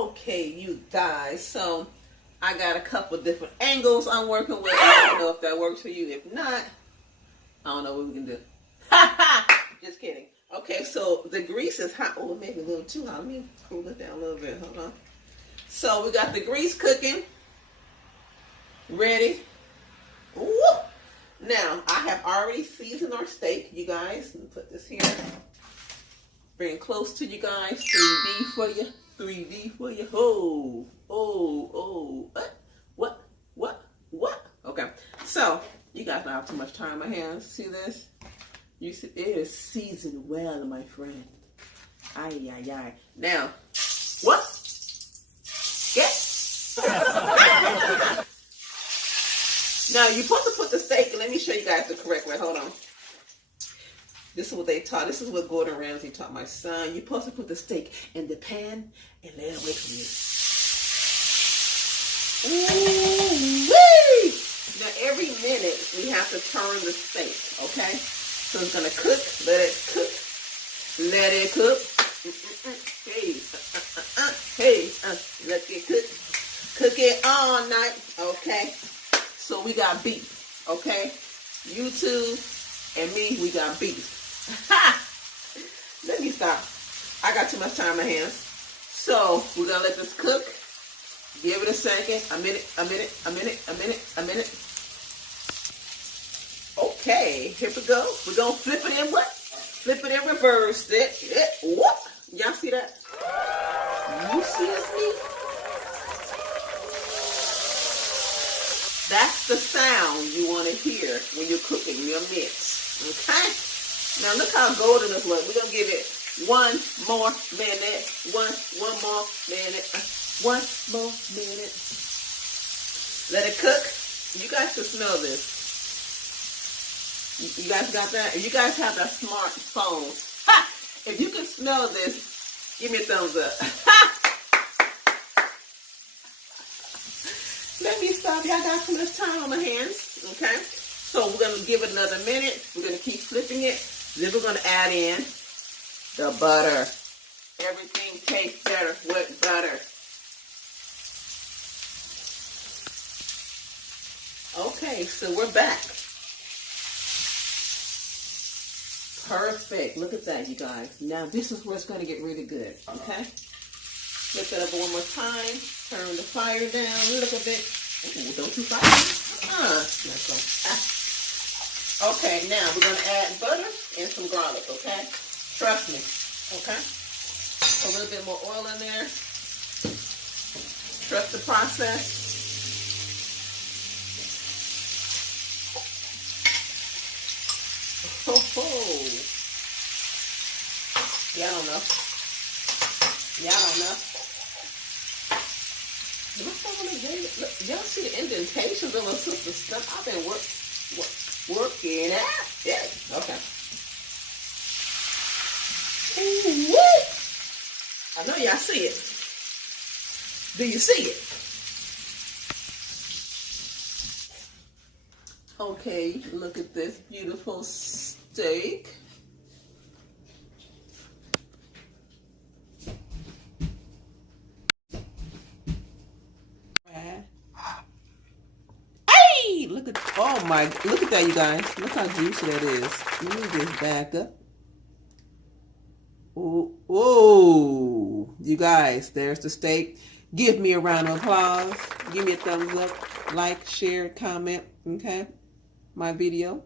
Okay, you guys, so I got a couple different angles I'm working with. I don't know if that works for you. If not, I don't know what we can do. Just kidding. Okay, so the grease is hot. Oh, it may be a little too hot. Let me cool it down a little bit. Hold on. So we got the grease cooking. Ready. Woo! Now, I have already seasoned our steak, you guys. Let me put this here. Bring it close to you guys. 3D for you. 3D for you. Oh, oh, oh. What? Okay. So, you guys don't have too much time on my hands. See this? You see, it is seasoned well, my friend. Ay, ay, ay. Now, what? Get. Now, you're supposed to put the steak, let me show you guys the correct way. Hold on. This is what they taught. This is what Gordon Ramsay taught my son. You're supposed to put the steak in the pan and let it wait for you. Ooh-wee! Now, every minute, we have to turn the steak, okay? So it's going to cook. Let it cook. Let it cook. Hey, let it cook. Cook it all night, okay? So we got beef, okay? You two and me, we got beef. Let me stop. I got too much time on my hands. So we're gonna let this cook. Give it a second, a minute. Okay, here we go. We're gonna flip it in what? Flip it in reverse. Whoop. Y'all see that? You see this meat? That's the sound you want to hear when you're cooking your mix. Okay? Now look how golden this looks. We're going to give it one more minute. One more minute. One more minute. Let it cook. You guys can smell this. You guys got that? If you guys have that smartphone, if you can smell this, give me a thumbs up. Let me stop. Y'all got too much time on my hands. Okay? So we're going to give it another minute. We're going to keep flipping it. Then we're going to add in the butter. Everything tastes better with butter. Okay, so we're back. Perfect. Look at that, you guys. Now this is where it's going to get really good. Okay? Flip it up one more time. Turn the fire down a little bit. Ooh, don't you fire. Okay, now we're going to add butter and some garlic, okay? Trust me, okay? A little bit more oil in there. Trust the process. Oh, y'all don't know. Y'all don't know. Y'all see the indentations on my sister's stuff? I've been working out. Yeah. Okay. Ooh-wee. I know y'all see it. Do you see it? Okay, look at this beautiful steak. Hey, look at, oh my, look at that, you guys. Look how juicy that is. Let me just back up. Oh, you guys, there's the steak. Give me a round of applause. Give me a thumbs up, like, share, comment, okay? My video.